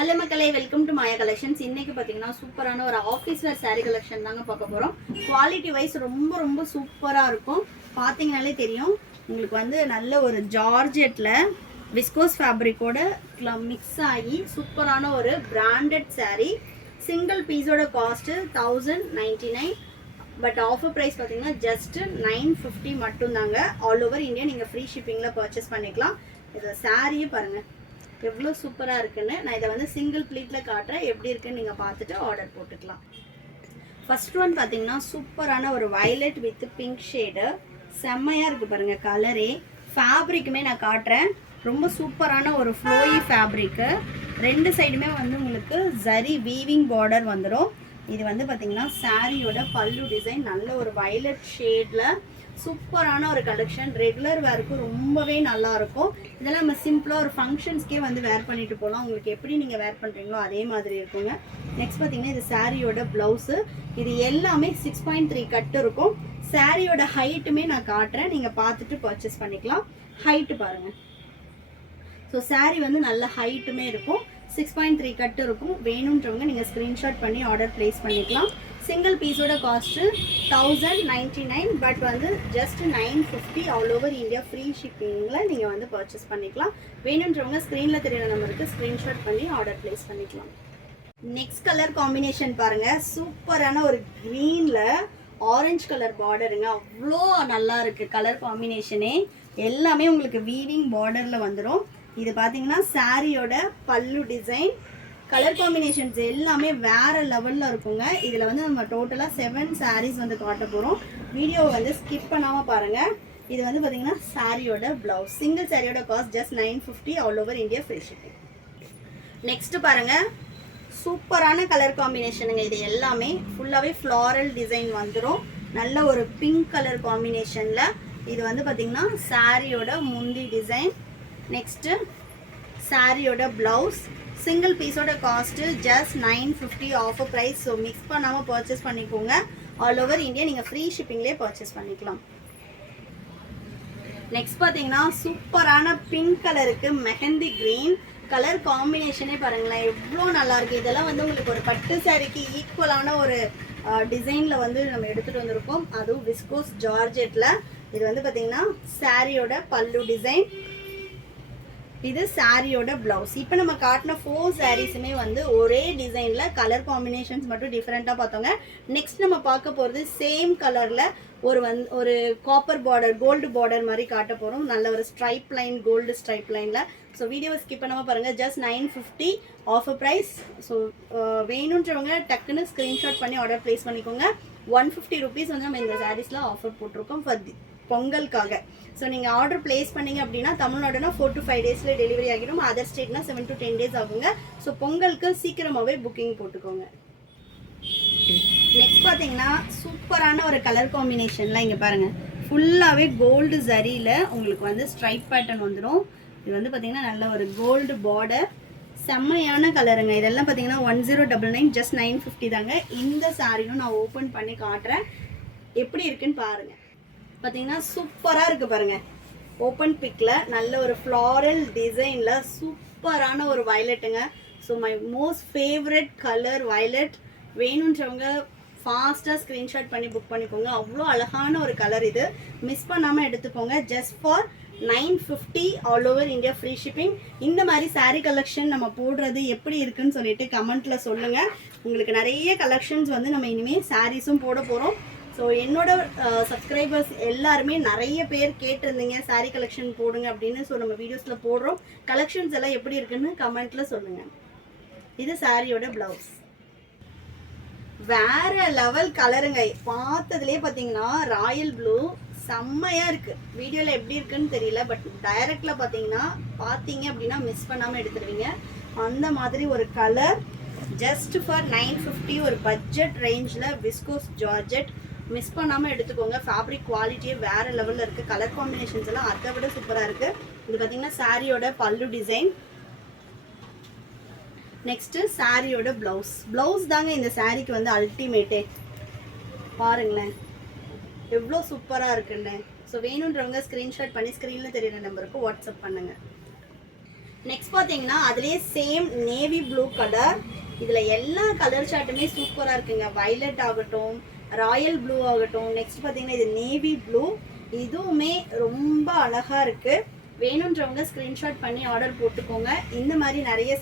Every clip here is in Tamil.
ஹலோ மக்களே, வெல்கம் டு மாயா கலெக்ஷன்ஸ். இன்னைக்கு பார்த்தீங்கன்னா சூப்பரான ஒரு ஆஃபீஸ் வேர் சாரீ கலெக்ஷன் தாங்க பார்க்க போகிறோம். குவாலிட்டி வைஸ் ரொம்ப ரொம்ப சூப்பராக இருக்கும். பார்த்தீங்கனாலே தெரியும் உங்களுக்கு வந்து நல்ல ஒரு ஜார்ஜெட்டில் விஸ்கோஸ் ஃபேப்ரிக்கோட மிக்ஸ் ஆகி சூப்பரான ஒரு பிராண்டட் சாரீ. சிங்கிள் பீஸோட காஸ்ட்டு 1099. பட் ஆஃபர் ப்ரைஸ் பார்த்தீங்கன்னா ஜஸ்ட் 950 மட்டும்தாங்க. ஆல் ஓவர் இந்தியா நீங்கள் ஃப்ரீ ஷிப்பிங்கில் பர்ச்சேஸ் பண்ணிக்கலாம். இதை சாரியே பாருங்கள் எவ்வளோ சூப்பராக இருக்குன்னு. நான் இதை வந்து சிங்கிள் ப்ளீட்டில் காட்டுறேன், எப்படி இருக்குன்னு நீங்கள் பார்த்துட்டு ஆர்டர் போட்டுக்கலாம். ஃபர்ஸ்ட் ஒன் பார்த்தீங்கன்னா சூப்பரான ஒரு வயலட் வித் பிங்க் ஷேடு, செம்மையாக இருக்குது பாருங்கள் கலரே. ஃபேப்ரிக்குமே நான் காட்டுறேன், ரொம்ப சூப்பரான ஒரு ஃப்ளோயி ஃபேப்ரிக்கு. ரெண்டு சைடுமே வந்து உங்களுக்கு ஜரி வீவிங் பார்டர் வந்துடும். இது வந்து பார்த்தீங்கன்னா சாரியோட பல்லு டிசைன் நல்ல ஒரு வயலட் ஷேடில் சூப்பரான ஒரு கலெக்ஷன். ரெகுலர் வேருக்கு ரொம்பவே நல்லா இருக்கும். இதெல்லாம் நம்ம சிம்பிளாக ஒரு ஃபங்க்ஷன்ஸ்க்கே வந்து வேர் பண்ணிட்டு போகலாம். உங்களுக்கு எப்படி நீங்கள் வேர் பண்ணுறீங்களோ அதே மாதிரி இருக்குங்க. நெக்ஸ்ட் பார்த்தீங்கன்னா இது சாரியோட ப்ளவுஸு. இது எல்லாமே 6.3 கட்டு இருக்கும். சாரியோட ஹைட்டுமே நான் காட்டுறேன், நீங்கள் பார்த்துட்டு பர்ச்சேஸ் பண்ணிக்கலாம். ஹைட்டு பாருங்கள். ஸோ சாரீ வந்து நல்ல ஹைட்டுமே இருக்கும், 6.3 கட்டு இருக்கும். வேணுன்றவங்க நீங்கள் ஸ்க்ரீன்ஷாட் பண்ணி ஆர்டர் ப்ளேஸ் பண்ணிக்கலாம். சிங்கிள் பீஸோட காஸ்ட்டு 1099. பட் வந்து just 950 all over India free ஷிப்பிங்கில் நீங்கள் வந்து பர்ச்சேஸ் பண்ணிக்கலாம். வேணுன்றவங்க ஸ்க்ரீனில் தெரியிற நம்பருக்கு ஸ்க்ரீன்ஷாட் பண்ணி ஆர்டர் ப்ளேஸ் பண்ணிக்கலாம். நெக்ஸ்ட் கலர் காம்பினேஷன் பாருங்கள், சூப்பரான ஒரு க்ரீனில் ஆரஞ்சு கலர் பார்டருங்க. அவ்வளோ நல்லா இருக்குது கலர் காம்பினேஷனே. எல்லாமே உங்களுக்கு வீவிங் பார்டரில் வந்துடும். இது பார்த்தீங்கன்னா சாரியோட பல்லு டிசைன். கலர் காம்பினேஷன்ஸ் எல்லாமே வேறு லெவலில் இருக்குங்க. இதில் வந்து நம்ம டோட்டலாக 7 சாரீஸ் வந்து காட்ட போகிறோம். வீடியோவை வந்து ஸ்கிப் பண்ணாமல் பாருங்கள். இது வந்து பார்த்தீங்கன்னா சாரியோட ப்ளவுஸ். சிங்கிள் சாரியோட cost just 950 all over India free shipping. Next பாருங்கள், சூப்பரான கலர் காம்பினேஷனுங்க. இது எல்லாமே ஃபுல்லாகவே ஃப்ளாரல் டிசைன் வந்துடும். நல்ல ஒரு பிங்க் கலர் காம்பினேஷனில். இது வந்து பார்த்தீங்கன்னா சாரியோட முந்தி டிசைன். நெக்ஸ்ட்டு சாரியோட ப்ளவுஸ். சிங்கிள் பீஸோட cost just 950 offer price. So mix பண்ணாமல் பர்ச்சேஸ் பண்ணிக்கோங்க. ஆல் ஓவர் இந்தியா நீங்கள் ஃப்ரீ ஷிப்பிங்லேயே பர்ச்சேஸ் பண்ணிக்கலாம். நெக்ஸ்ட் பார்த்தீங்கன்னா சூப்பரான பிங்க் கலருக்கு மெஹந்தி க்ரீன் கலர் காம்பினேஷனே பாருங்களேன் எவ்வளோ நல்லாயிருக்கு. இதெல்லாம் வந்து உங்களுக்கு ஒரு பட்டு சாரிக்கு ஈக்குவலான ஒரு டிசைனில் வந்து நம்ம எடுத்துகிட்டு வந்திருக்கோம், அதுவும் விஸ்கோஸ் ஜார்ஜெட்டில். இது வந்து பார்த்தீங்கன்னா சாரியோட பல்லு டிசைன், இது சாரியோட ப்ளவுஸ். இப்போ நம்ம காட்டின 4 சாரீஸுமே வந்து ஒரே டிசைனில் கலர் காம்பினேஷன்ஸ் மட்டும் டிஃப்ரெண்ட்டாக பார்த்தோங்க. நெக்ஸ்ட் நம்ம பார்க்க போகிறது சேம் கலரில் ஒரு காப்பர் பார்டர் கோல்டு பார்டர் மாதிரி காட்ட போகிறோம். நல்ல ஒரு ஸ்ட்ரைப் லைன், கோல்டு ஸ்ட்ரைப் லைனில். ஸோ வீடியோவை ஸ்கிப் பண்ணாமல் பாருங்கள். Just 950 offer price. ஸோ வேணுன்றவங்க டக்குன்னு ஸ்க்ரீன்ஷாட் பண்ணி ஆர்டர் ப்ளேஸ் பண்ணிக்கோங்க. 150 ருபீஸ் வந்து நம்ம இந்த சாரீஸில் ஆஃபர் போட்டிருக்கோம் ஃபார் பொங்கலுக்காக. ஸோ நீங்கள் ஆர்டர் பிளேஸ் பண்ணிங்க அப்படின்னா தமிழ்நாடுனா 4 to 5 டேஸில் டெலிவரி ஆகிடும். அதர் ஸ்டேட்னா 7 to 10 டேஸ் ஆகுங்க. ஸோ பொங்கலுக்கு சீக்கிரமாகவே புக்கிங் போட்டுக்கோங்க. நெக்ஸ்ட் பார்த்தீங்கன்னா சூப்பரான ஒரு கலர் காம்பினேஷனில் இங்கே பாருங்கள், ஃபுல்லாகவே கோல்டு ஜரியில் உங்களுக்கு வந்து ஸ்ட்ரைப் பேட்டர்ன் வந்துடும். இது வந்து பார்த்தீங்கன்னா நல்ல ஒரு கோல்டு பார்டர், செம்மையான கலருங்க. இதெல்லாம் பார்த்தீங்கன்னா 1099 ஜஸ்ட் 950 தாங்க. இந்த சாரியும் நான் ஓப்பன் பண்ணி காட்டுறேன், எப்படி இருக்குன்னு பாருங்கள். பார்த்தீங்கன்னா சூப்பராக இருக்குது பாருங்கள். ஓப்பன் பிக்கில் நல்ல ஒரு ஃப்ளாரல் டிசைனில் சூப்பரான ஒரு வயலட்டுங்க. So my most favourite colour violet. வேணுன்றவங்க ஃபாஸ்ட்டாக ஸ்க்ரீன்ஷாட் பண்ணி புக் பண்ணிக்கோங்க. அவ்வளோ அழகான ஒரு கலர். இது மிஸ் பண்ணாமல் எடுத்துக்கோங்க. Just for 950 all over India free shipping. இந்த மாதிரி சாரீ கலெக்ஷன் நம்ம போடுறது எப்படி இருக்குன்னு சொல்லிட்டு கமெண்ட்டில் சொல்லுங்கள். உங்களுக்கு நிறைய கலெக்ஷன்ஸ் வந்து நம்ம இனிமேல் சாரீஸும் போட போகிறோம். ஸோ என்னோட சப்ஸ்கிரைபர்ஸ் எல்லாருமே நிறைய பேர் கேட்டிருந்தீங்க சாரீ கலெக்ஷன் போடுங்க அப்படின்னு. ஸோ நம்ம வீடியோஸில் போடுறோம். கலெக்ஷன்ஸ் எல்லாம் எப்படி இருக்குன்னு கமெண்ட்டில் சொல்லுங்கள். இது சாரியோட ப்ளவுஸ். வேற லெவல் கலருங்க. பார்த்ததுலேயே பார்த்தீங்கன்னா ராயல் ப்ளூ செம்மையாக இருக்குது. வீடியோவில் எப்படி இருக்குன்னு தெரியல, பட் டைரக்டில் பார்த்தீங்க அப்படின்னா மிஸ் பண்ணாமல் எடுத்துருவீங்க. அந்த மாதிரி ஒரு கலர். ஜஸ்ட் ஃபார் 950 ஒரு பட்ஜெட் ரேஞ்சில் விஸ்கோஸ் ஜார்ஜெட். மிஸ் பண்ணாமல் எடுத்துக்கோங்க. ஃபேப்ரிக் குவாலிட்டியே வேறு லெவலில் இருக்குது. கலர் காம்பினேஷன்ஸ் எல்லாம் அதை விட சூப்பராக இருக்குது. இது பார்த்தீங்கன்னா சாரியோட பல்லு டிசைன். நெக்ஸ்ட்டு சாரியோட ப்ளவுஸ் தாங்க இந்த சாரிக்கு வந்து அல்டிமேட்டே. பாருங்களேன் எவ்வளோ சூப்பராக இருக்குன்னு. ஸோ வேணுன்றவங்க ஸ்க்ரீன்ஷாட் பண்ணி ஸ்க்ரீனில் தெரியுற நம்பருக்கு வாட்ஸ்அப் பண்ணுங்கள். நெக்ஸ்ட் பார்த்தீங்கன்னா அதுலேயே சேம் நேவி ப்ளூ கலர். இதில் எல்லா கலர் சார்ட்டுமே சூப்பராக இருக்குங்க. வயலட் ஆகட்டும், ராயல் ப்ளூ ஆகட்டும். நெக்ஸ்ட் பார்த்தீங்கன்னா இது நேவி ப்ளூ, இதுவுமே ரொம்ப அழகாக இருக்குது. வேணுன்றவங்க ஸ்க்ரீன்ஷாட் பண்ணி ஆர்டர் போட்டுக்கோங்க. இந்த மாதிரி நிறைய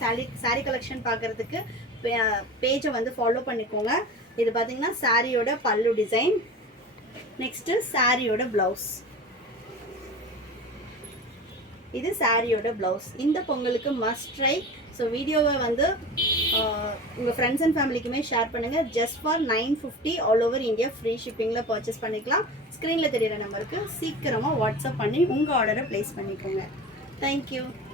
சாரீ கலெக்ஷன் பார்க்குறதுக்கு பேஜை வந்து ஃபாலோ பண்ணிக்கோங்க. இது பார்த்தீங்கன்னா சாரியோட பல்லு டிசைன். நெக்ஸ்ட்டு சாரியோட ப்ளவுஸ். இது சாரியோட ப்ளவுஸ். இந்த பொங்கலுக்கு மஸ்ட் ட்ரை. ஸோ வீடியோவை வந்து உங்கள் ஃப்ரெண்ட்ஸ் அண்ட் ஃபேமிலிக்குமே ஷேர் பண்ணுங்கள். Just for 950 all over India free ஷிப்பிங்கில் பர்ச்சேஸ் பண்ணிக்கலாம். ஸ்க்ரீனில் தெரியிற நம்பருக்கு சீக்கிரமாக வாட்ஸ்அப் பண்ணி உங்கள் ஆர்டரை ப்ளேஸ் பண்ணிக்கோங்க. தேங்க்யூ.